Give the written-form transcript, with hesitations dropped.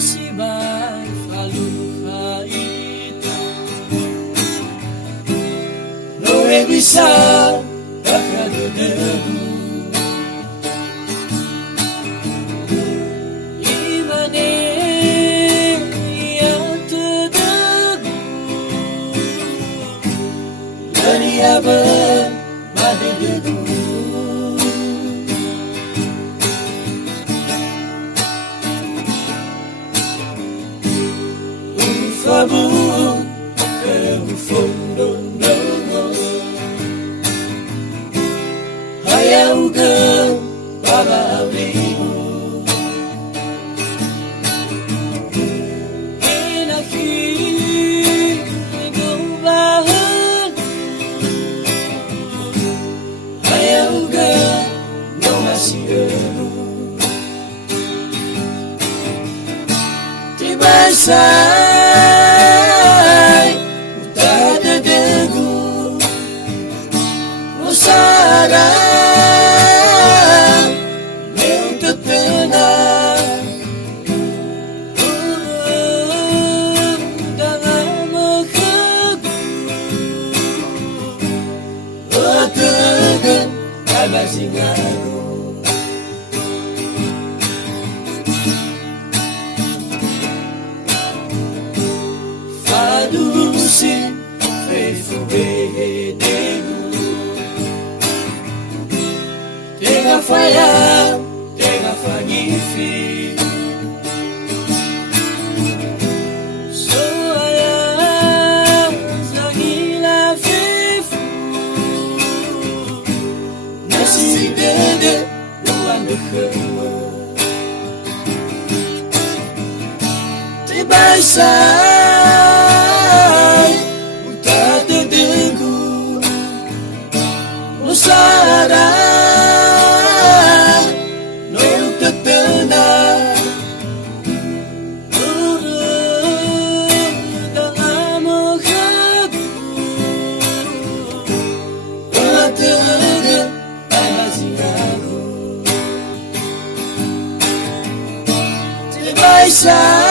sibay faluhaita no e bisa kakadudegu imane yatudegu lani aban madudegu Fabu ke fundo ndongo hayauga baba abrigo inaki gobahan hayauga no masiro tibasa Sarang meu tetena dengan mekagu otegan kabasingaru fadusin fefu bedegu Tega falhar, tega fanifi Soaya zagila fifu Nasi dede luan de khema Te baisai Utada degu Usara Bye.